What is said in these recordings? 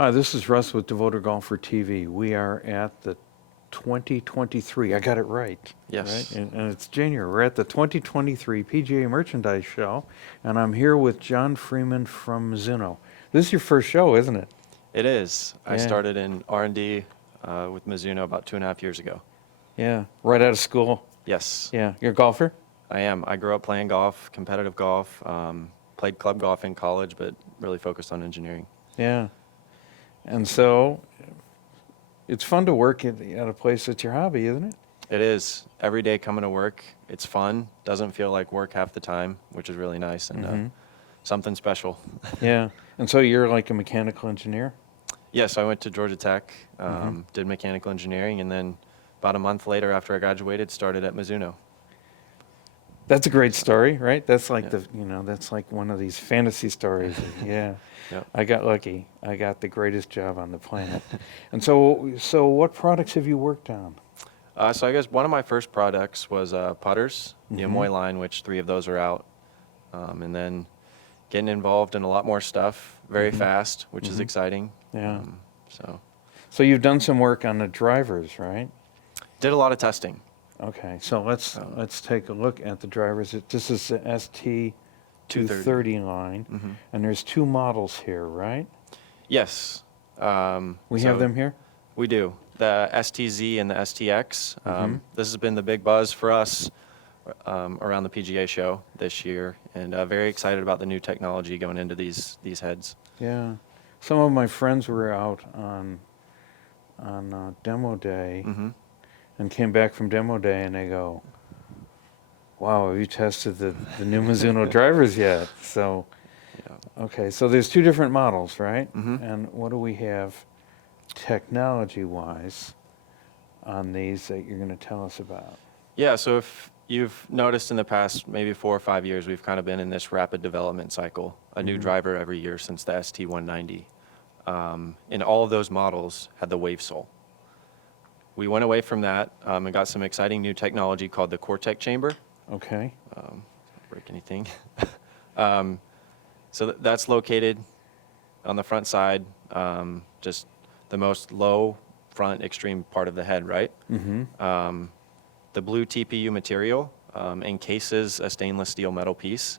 Hi, this is Russ with Devoted Golfer TV. We are at the 2023, I got it right. Yes. Right? And it's January. We're at the 2023 PGA Merchandise Show, and I'm here with John Freeman from Mizuno. This is your first show, isn't it? It is. I Yeah. started in R&D with Mizuno about 2.5 years ago. Yeah, right out of school. Yes, Yeah, you're a golfer? I am. I grew up playing golf, competitive golf, played club golf in college, but really focused on engineering. Yeah. And so it's fun to work at a place that's your hobby, isn't it? It is. Every day coming to work, it's fun. Doesn't feel like work half the time, which is really nice and something special. Yeah. And so you're like a mechanical engineer? Yes, I went to Georgia Tech, did mechanical engineering, and then about a month later after I graduated, started at Mizuno. That's a great story, right? That's like Yeah. that's like one of these fantasy stories. Yeah. Yep. I got lucky. I got the greatest job on the planet. And so what products have you worked on? So I guess one of my first products was putters, the Amoy line, which 3 of those are out. And then getting involved in a lot more stuff very fast, which is exciting. Yeah. So So you've done some work on the drivers, right? did a lot of testing. Okay. So let's take a look at the drivers. This is the ST230 line, and there's 2 models here, right? Yes. We have them here? We do. The STZ and the STX. This has been the big buzz for us around the PGA show this year, and very excited about the new technology going into these heads. Yeah. Some of my friends were out on demo day and came back from demo day, and they go, wow, have you tested the new Mizuno drivers yet? So, Yeah. okay, so there's 2 different models, right? And what do we have technology-wise on these that you're going to tell us about? Yeah, so if you've noticed in the past maybe 4 or 5 years, we've kind of been in this rapid development cycle, a new driver every year since the ST190. And all of those models had the wave sole. We went away from that and got some exciting new technology called the Cortec chamber. Okay. Break anything. So that's located on the front side, just the most low front extreme part of the head, right? The blue TPU material encases a stainless steel metal piece,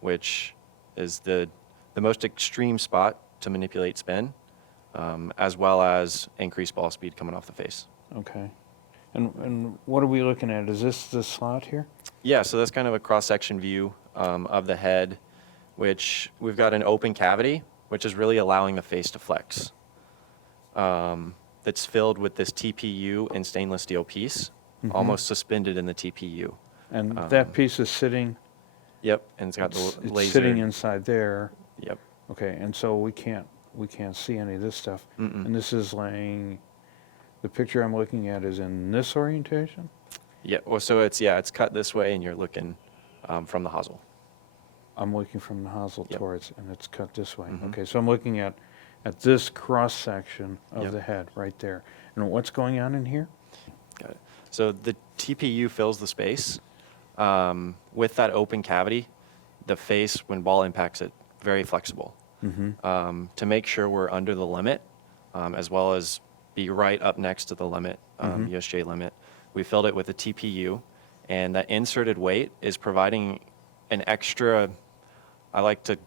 which is the most extreme spot to manipulate spin, as well as increase ball speed coming off the face. Okay. And what are we looking at? Is this the slot here? Yeah, so that's kind of a cross-section view of the head, which we've got an open cavity, which is really allowing the face to flex. That's filled with this TPU and stainless steel piece, almost suspended in the TPU. And that piece is sitting. Yep, and it's got the It's laser. sitting inside there. Yep. Okay, and so we can't see any of this stuff. And this is laying. The picture I'm looking at is in this orientation. Yeah. Well, so it's cut this way, and you're looking from the hosel. I'm looking from the hosel Yep. towards, and it's cut this way. Okay, so I'm looking at this cross section of Yep. the head right there. And what's going on in here? Got it. So the TPU fills the space. With that open cavity, the face, when ball impacts it, very flexible. To make sure we're under the limit, as well as be right up next to the limit, USJ limit, we filled it with a TPU, and that inserted weight is providing an extra, I like to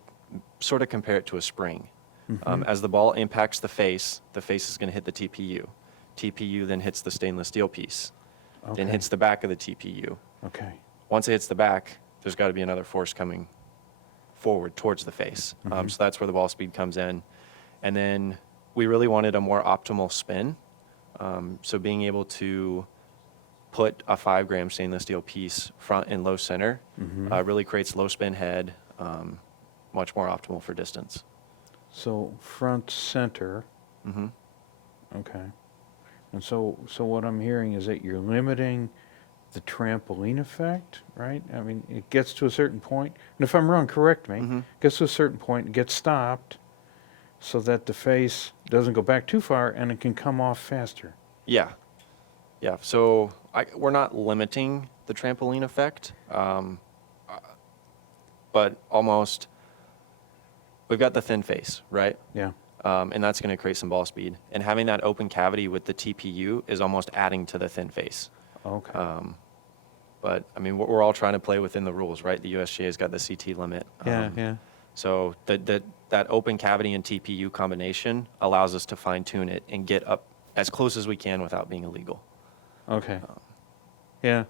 sort of compare it to a spring. As the ball impacts the face is going to hit the TPU. TPU then hits the stainless steel piece, then hits the back of the TPU. Okay. Once it hits the back, there's got to be another force coming forward towards the face. So that's where the ball speed comes in. And then we really wanted a more optimal spin. So being able to put a 5-gram stainless steel piece front and low center really creates low spin head, much more optimal for distance. So front center. Okay. And so what I'm hearing is that you're limiting the trampoline effect, right? I mean, it gets to a certain point, and if I'm wrong, correct me. It gets to a certain point, it gets stopped, so that the face doesn't go back too far, and it can come off faster. Yeah. So we're not limiting the trampoline effect, but almost. We've got the thin face, right? Yeah. and that's going to create some ball speed. And having that open cavity with the TPU is almost adding to the thin face. Okay. But I mean, we're all trying to play within the rules, right? The USGA has got the CT limit. Yeah. So that open cavity and TPU combination allows us to fine tune it and get up as close as we can without being illegal. Okay. Yeah.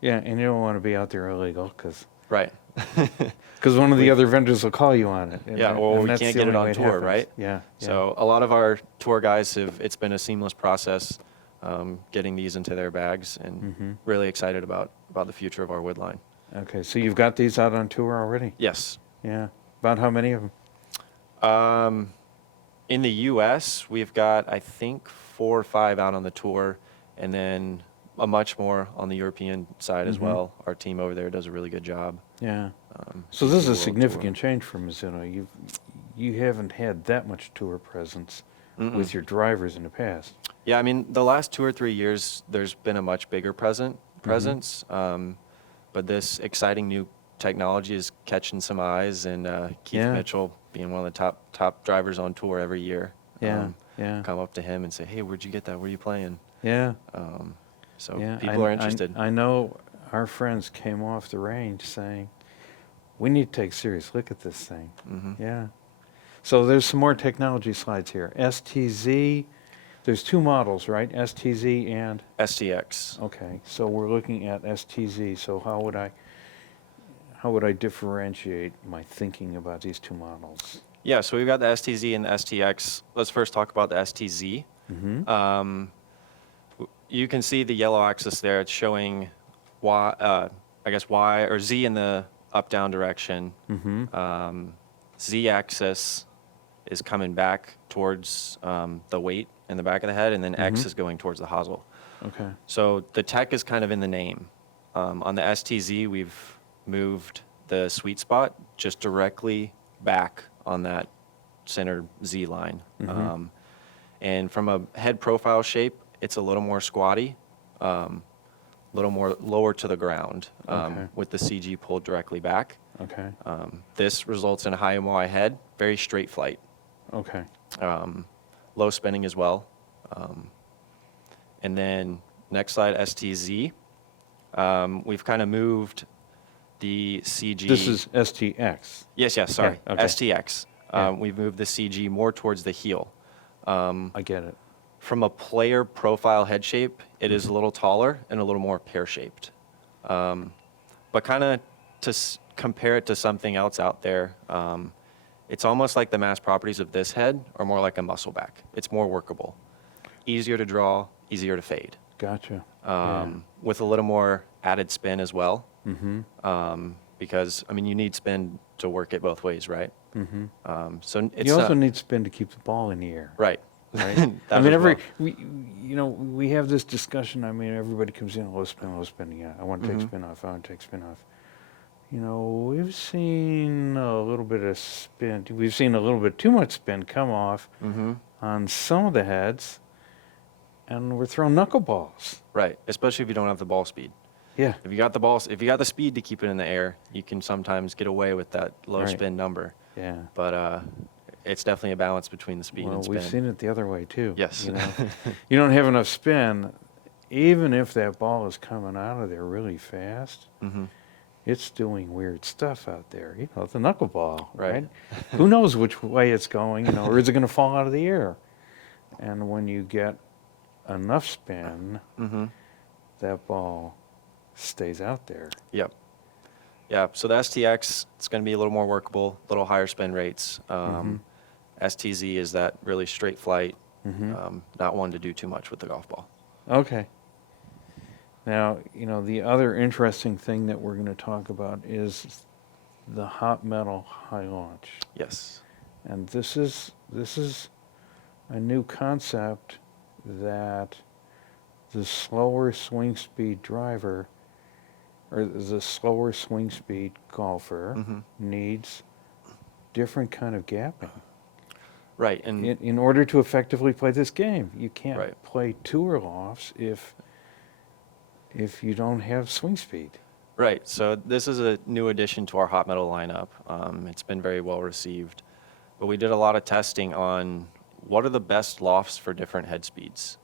Yeah, and you don't want to be out there illegal because Right. one of the other vendors will call you on it. Yeah, or we that's can't the get it only on way tour, happens. right? Yeah. So a lot of our tour guys it's been a seamless process getting these into their bags, and really excited about the future of our wood line. Okay, so you've got these out on tour already? Yes. Yeah. About how many of them? In the U.S., we've got, I think, 4 or 5 out on the tour, and then a much more on the European side as well. Our team over there does a really good job. Yeah. So this is a World significant change for Mizuno. You haven't had that much tour presence with your drivers in the past. Yeah, I mean, the last 2 or 3 years, there's been a much bigger presence. But this exciting new technology is catching some eyes, and Keith Mitchell, being one of the top drivers on tour every year, come up to him and say, "Hey, where'd you get that? Where are you playing?" Yeah. So people are interested. I know our friends came off the range saying, "We need to take a serious look at this thing." Yeah. So there's some more technology slides here. STZ, there's 2 models, right? STZ and STX. Okay. So we're looking at STZ. So how would I differentiate my thinking about these 2 models? Yeah, so we've got the STZ and the STX. Let's first talk about the STZ. You can see the yellow axis there. It's showing Y or Z in the up-down direction. Z axis is coming back towards the weight in the back of the head, and then X is going towards the hosel. Okay. So the tech is kind of in the name. On the STZ, we've moved the sweet spot just directly back on that center Z line. And from a head profile shape, it's a little more squatty, a little more lower to the ground, with the CG pulled directly back. Okay. This results in a high MOI head, very straight flight. Okay. Low spinning as well. And then next slide, STZ. We've kind of moved the CG. This is STX. Yes, sorry. Yeah, okay. STX. We've moved the CG more towards the heel. I get it. From a player profile head shape, it is a little taller and a little more pear-shaped. But kind of to compare it to something else out there, it's almost like the mass properties of this head are more like a muscle back. It's more workable. Easier to draw, easier to fade. Gotcha. With a little more added spin as well. Because, I mean, you need spin to work it both ways, right? So it's you also need spin to keep the ball in the air. Right. Right. I mean, we have this discussion. I mean, everybody comes in low spin. Yeah, I want to take spin off. I want to take spin off. You know, we've seen a little bit of spin. We've seen a little bit too much spin come off on some of the heads, and we're throwing knuckleballs. Right. Especially if you don't have the ball speed. Yeah. If you got the speed to keep it in the air, you can sometimes get away with that low spin number. Yeah. But it's definitely a balance between the speed and spin. Well, we've seen it the other way too. Yes. You know, you don't have enough spin, even if that ball is coming out of there really fast. It's doing weird stuff out there. You know, the knuckleball, right? Who knows which way it's going? You know, or is it going to fall out of the air? And when you get enough spin, that ball stays out there. Yep. Yeah, so the STX, it's going to be a little more workable, a little higher spin rates. STZ is that really straight flight, not one to do too much with the golf ball. Okay. Now, you know, the other interesting thing that we're going to talk about is the hot metal high launch. Yes. And this is a new concept that the slower swing speed driver or the slower swing speed golfer needs different kind of gapping. Right. And in order to effectively play this game, you can't Right. play tour lofts if you don't have swing speed. Right. So this is a new addition to our hot metal lineup. It's been very well received. but we did a lot of testing on what are the best lofts for different head speeds.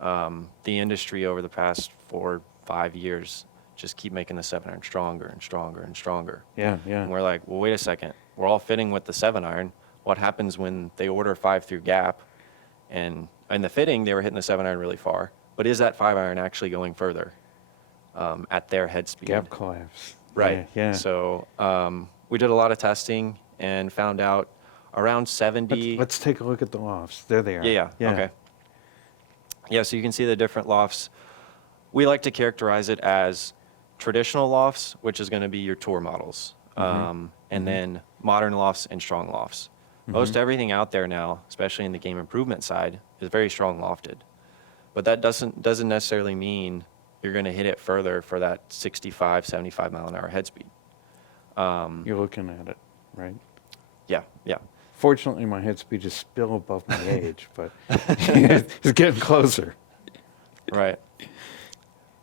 The industry over the past 4 or 5 years just keep making the 7-iron stronger and stronger and stronger. Yeah, yeah. And we're like, well, wait a second. We're all fitting with the 7-iron. What happens when they order 5-through gap? And in the fitting, they were hitting the 7-iron really far. But is that 5-iron actually going further at their head speed? Gap collapse. Right. Yeah. So we did a lot of testing and found out around 70. Let's take a look at the lofts. There they are. Yeah. Okay. Yeah, so you can see the different lofts. We like to characterize it as traditional lofts, which is going to be your tour models, and then modern lofts and strong lofts. Most everything out there now, especially in the game improvement side, is very strong lofted. But that doesn't necessarily mean you're going to hit it further for that 65, 75 mile an hour head speed. You're looking at it, right? Yeah, yeah. Fortunately, my head speed is still above my age, but it's getting closer. Right.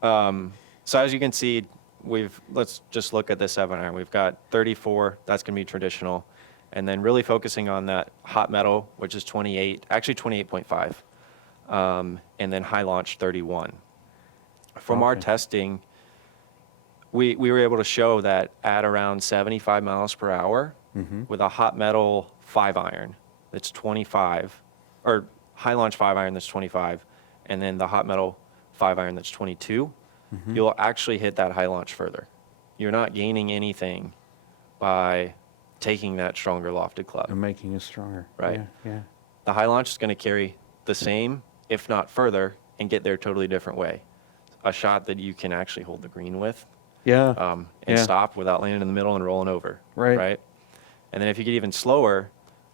So as you can see, let's just look at the 7-iron. We've got 34, that's going to be traditional. And then really focusing on that hot metal, which is 28, actually 28.5. And then high launch 31. From our testing, we were able to show that at around 75 miles per hour with a hot metal 5-iron that's 25, or high launch 5-iron that's 25, and then the hot metal 5-iron that's 22, you'll actually hit that high launch further. You're not gaining anything by taking that stronger lofted club. And making it stronger. Right. Yeah. The high launch is going to carry the same, if not further, and get there a totally different way. A shot that you can actually hold the green with Yeah. and stop without landing in the middle and rolling over. Right. Right. And then if you get even slower,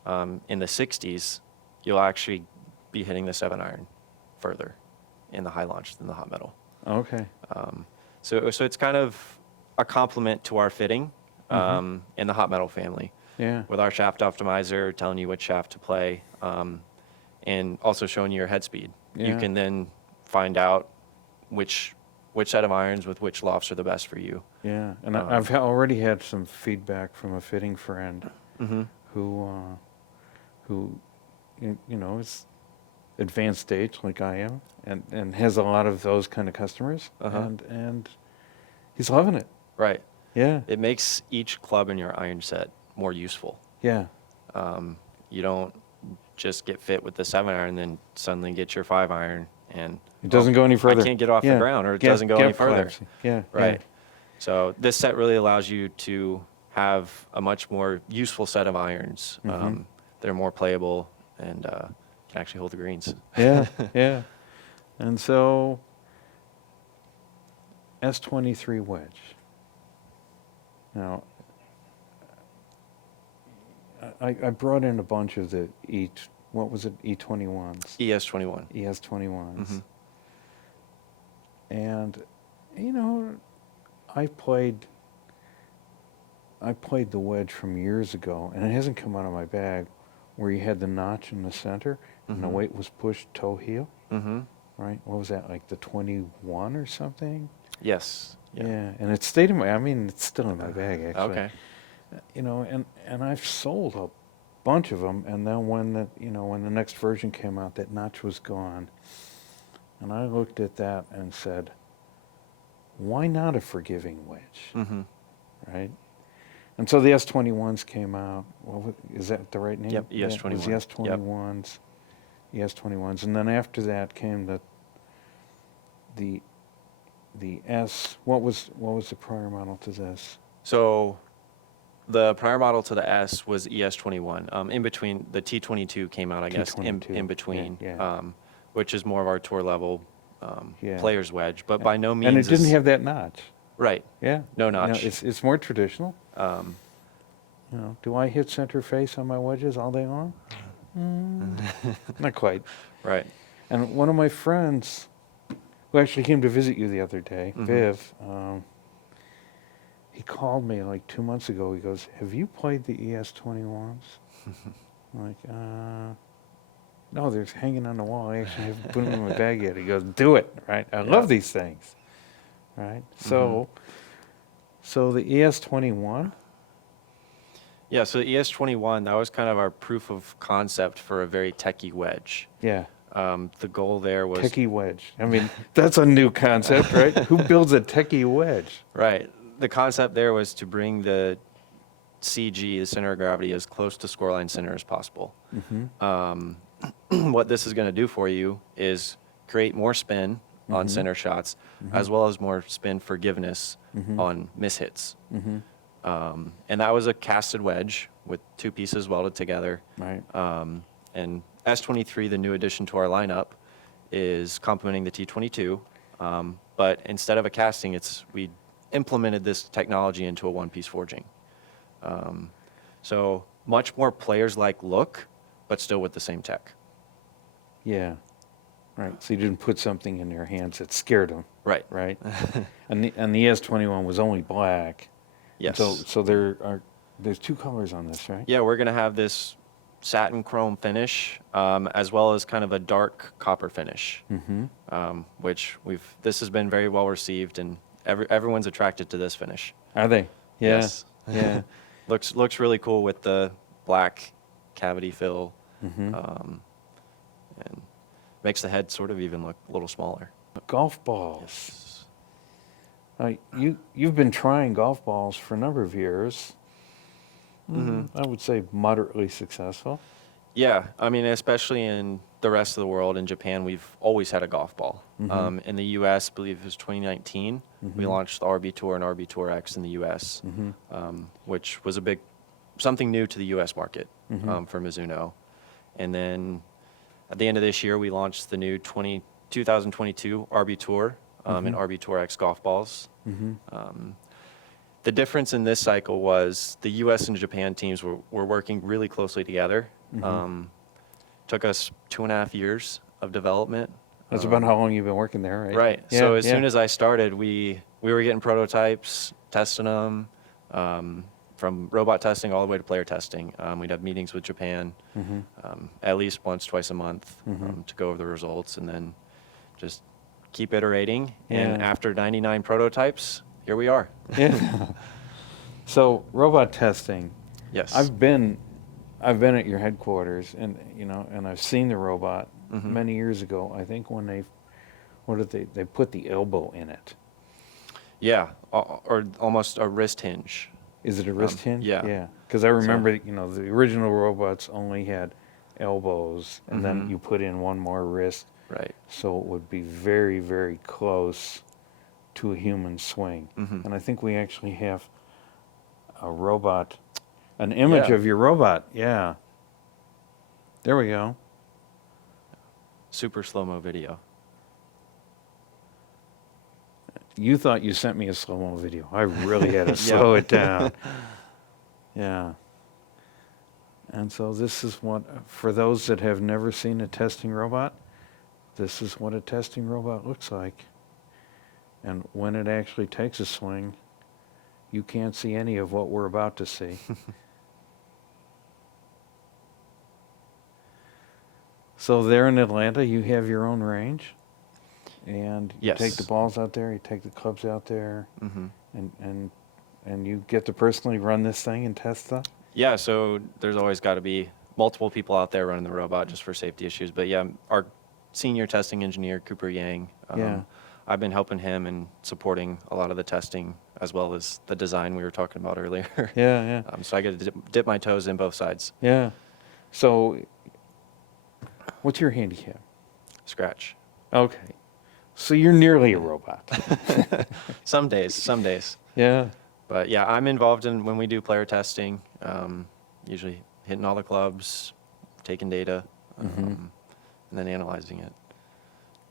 in the 60s, you'll actually be hitting the 7-iron further in the high launch than the hot metal. Okay. So it's kind of a complement to our fitting in the hot metal family. Yeah. With our shaft optimizer telling you which shaft to play, and also showing you your head speed. You Yeah. can then find out which set of irons with which lofts are the best for you. Yeah. And I've already had some feedback from a fitting friend who you know, is advanced stage like I am, and has a lot of those kind of customers, and he's loving it. Right. Yeah. It makes each club in your iron set more useful. Yeah. You don't just get fit with the 7-iron and then suddenly get your 5-iron and It doesn't go any further. I can't get off the ground, or it doesn't go any further. Collapsing. Yeah. Right. So this set really allows you to have a much more useful set of irons that are more playable and can actually hold the greens. Yeah. Yeah. And so S23 Wedge. Now, I brought in a bunch of the E21s. ES21. ES21s. And, you know, I played the wedge from years ago, and it hasn't come out of my bag, where you had the notch in the center, and the weight was pushed toe heel. Right? What was that, like the 21 or something? Yes. Yeah. And it stayed in my, it's still in my bag, actually. Okay. You know, and I've sold a bunch of them, and then when the next version came out, that notch was gone. And I looked at that and said, why not a forgiving wedge? Right? And so the S21s came out. Is that the right name? Yep, ES21. Yeah, it was the S21s. ES21s. And then after that came the S. What was the prior model to this? So the prior model to the S was ES21. In between, the T22 came out, I guess, in between, which is more of our tour level player's wedge, but by no means. And it didn't have that notch. Right. Yeah. No notch. It's more traditional. You know, do I hit center face on my wedges all day long? Not quite. Right. And one of my friends, who actually came to visit you the other day, Viv, he called me like 2 months ago. He goes, "Have you played the ES21s?" I'm like, no, they're hanging on the wall. I actually haven't put them in my bag yet. He goes, "Do it." Right? I love these things. Right? So the ES21. Yeah, so ES21, that was kind of our proof of concept for a very techie wedge. Yeah. The goal there was Techie wedge. I mean, that's a new concept, right? Who builds a techie wedge? right. The concept there was to bring the CG, the center of gravity, as close to scoreline center as possible. What this is going to do for you is create more spin on center shots, as well as more spin forgiveness on mishits. And that was a casted wedge with two pieces welded together. Right. And S23, the new addition to our lineup, is complementing the T22. But instead of a casting, we implemented this technology into a one-piece forging. So much more players-like look, but still with the same tech. Yeah. Right. So you didn't put something in their hands that scared them. Right. Right. and the S21 was only black. Yes. So there's two colors on this, right? Yeah, we're going to have this satin chrome finish, as well as kind of a dark copper finish, which this has been very well received, and everyone's attracted to this finish. Are they? Yeah. Yes. Yeah. Looks really cool with the black cavity fill, and makes the head sort of even look a little smaller. Golf balls. Yes. You've been trying golf balls for a number of years. I would say moderately successful. Yeah, I mean, especially in the rest of the world, in Japan, we've always had a golf ball. In the U.S., I believe it was 2019, we launched the RB Tour and RB Tour X in the U.S., which was something new to the U.S. market for Mizuno. And then at the end of this year, we launched the new 2022 RB Tour and RB Tour X golf balls. The difference in this cycle was the U.S. and Japan teams were working really closely together. Took us 2.5 years of development. That's about how long you've been working there, right? Right. Yeah, So as soon as I started, we were getting prototypes, testing them, from robot testing all the way to player testing. We'd have meetings with Japan at least once, twice a month to go over the results, and then just keep iterating. And after 99 prototypes, here we are. Yeah. So robot testing. Yes. I've been at your headquarters, and I've seen the robot many years ago. I think when they put the elbow in it. Yeah, or almost a wrist hinge. Is it a wrist hinge? Yeah. Yeah. Because I remember, the original robots only had elbows, and then you put in one more wrist. Right. So it would be very, very close to a human swing. And I think we actually have a robot, an image of your robot. Yeah. There we go. Super slow-mo video. You thought you sent me a slow-mo video. I really had to slow it down. Yeah. And so this is what, for those that have never seen a testing robot, this is what a testing robot looks like. And when it actually takes a swing, you can't see any of what we're about to see. So there in Atlanta, you have your own range, and you take the balls out there, you take the clubs out there, and you get to personally run this thing and test stuff? Yeah, so there's always got to be multiple people out there running the robot just for safety issues. But yeah, our senior testing engineer, Cooper Yang, I've been helping him and supporting a lot of the testing as well as the design we were talking about earlier. Yeah. So I get to dip my toes in both sides. Yeah. So what's your handicap? Scratch. Okay. So you're nearly a robot. Some days. Yeah. But yeah, I'm involved in when we do player testing, usually hitting all the clubs, taking data, and then analyzing it.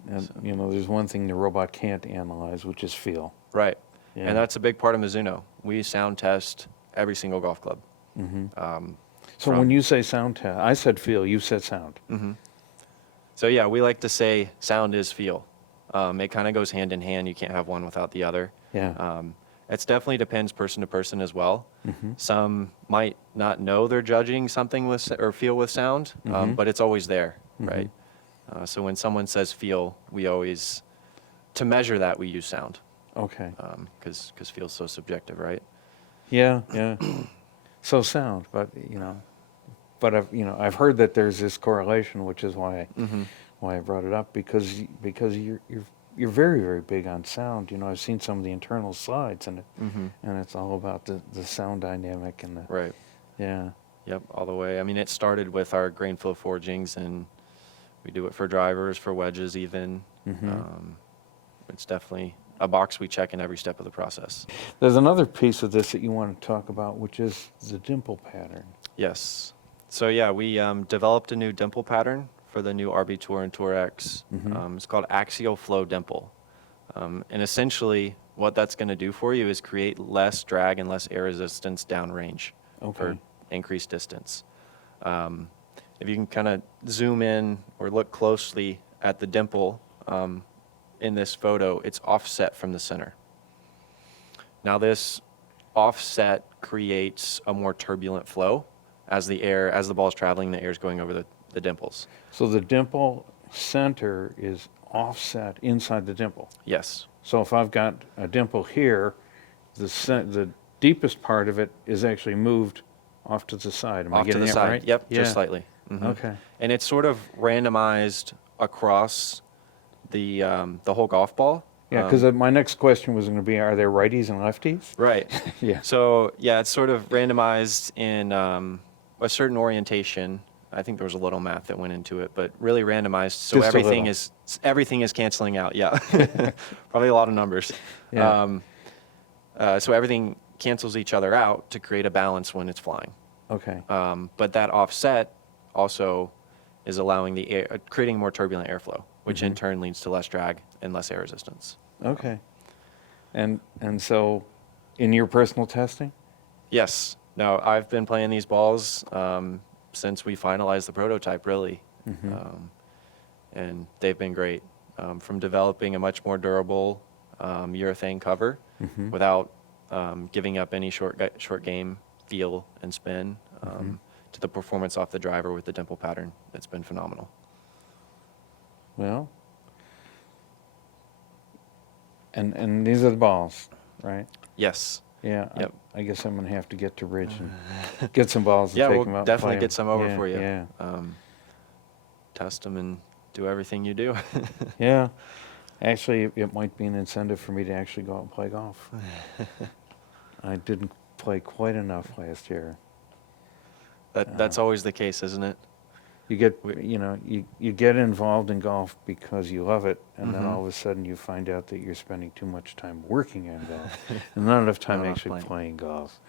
And, So. there's one thing the robot can't analyze, which is feel. Right. Yeah. And that's a big part of Mizuno. We sound test every single golf club. So when you say sound test, I said feel, you said sound. So yeah, we like to say sound is feel. It kind of goes hand in hand. You can't have one without the other. Yeah. It definitely depends person to person as well. Some might not know they're judging something with or feel with sound, but it's always there, right? So when someone says feel, we always, to measure that, we use sound. Okay. Because feel's so subjective, right? Yeah. so sound. But I've heard that there's this correlation, which is why I brought it up, because you're very, very big on sound. I've seen some of the internal slides, and it's all about the sound dynamic and the Right. yeah. Yep, all the way. I mean, it started with our grain flow forgings, and we do it for drivers, for wedges even. It's definitely a box we check in every step of the process. There's another piece of this that you want to talk about, which is the dimple pattern. Yes. So yeah, we developed a new dimple pattern for the new RB Tour and Tour X. It's called Axial Flow Dimple. And essentially what that's going to do for you is create less drag and less air resistance downrange for increased distance. If you can kind of zoom in or look closely at the dimple in this photo, it's offset from the center. Now this offset creates a more turbulent flow as the ball is traveling, the air is going over the dimples. So the dimple center is offset inside the dimple. Yes. So if I've got a dimple here, the deepest part of it is actually moved off to the side. Am I Off to getting the that side. right? Yep, Yeah. just slightly. Okay. And it's sort of randomized across the whole golf ball. Yeah, because my next question was going to be, are there righties and lefties? Right. Yeah. So yeah, it's sort of randomized in a certain orientation. I think there was a little math that went into it, but really randomized. So Just a everything is canceling out. Yeah, probably a lot of numbers. Yeah. So everything cancels each other out to create a balance when it's flying. Okay. But that offset also is allowing the air, creating more turbulent airflow, which in turn leads to less drag and less air resistance. Okay. And so, in your personal testing? Yes. No, I've been playing these balls since we finalized the prototype, really. And they've been great. From developing a much more durable urethane cover without giving up any short game feel and spin, to the performance off the driver with the dimple pattern. It's been phenomenal. Well, and these are the balls, right? Yes. Yeah. Yep. I guess I'm going to have to get to Ridge and get some balls and Yeah, take we'll them out. and definitely play get 'em. some over Yeah, for you. Yeah. Test them and do everything you do. Yeah. Actually, it might be an incentive for me to actually go out and play golf. I didn't play quite enough last year. That's always the case, isn't it? You get, you get involved in golf because you love it, and then Mhm. all of a sudden you find out that you're spending too much time working on golf and not enough time Not enough actually playing. playing golf.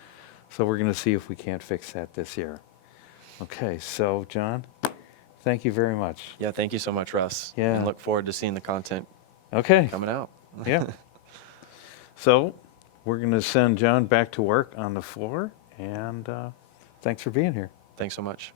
So we're going to see if we can't fix that this year. Okay, so John, thank you very much. Yeah, thank you so much, Russ. Yeah. And look forward to seeing the content Okay. coming out. Yeah. So we're going to send John back to work on the floor, and thanks for being here. Thanks so much.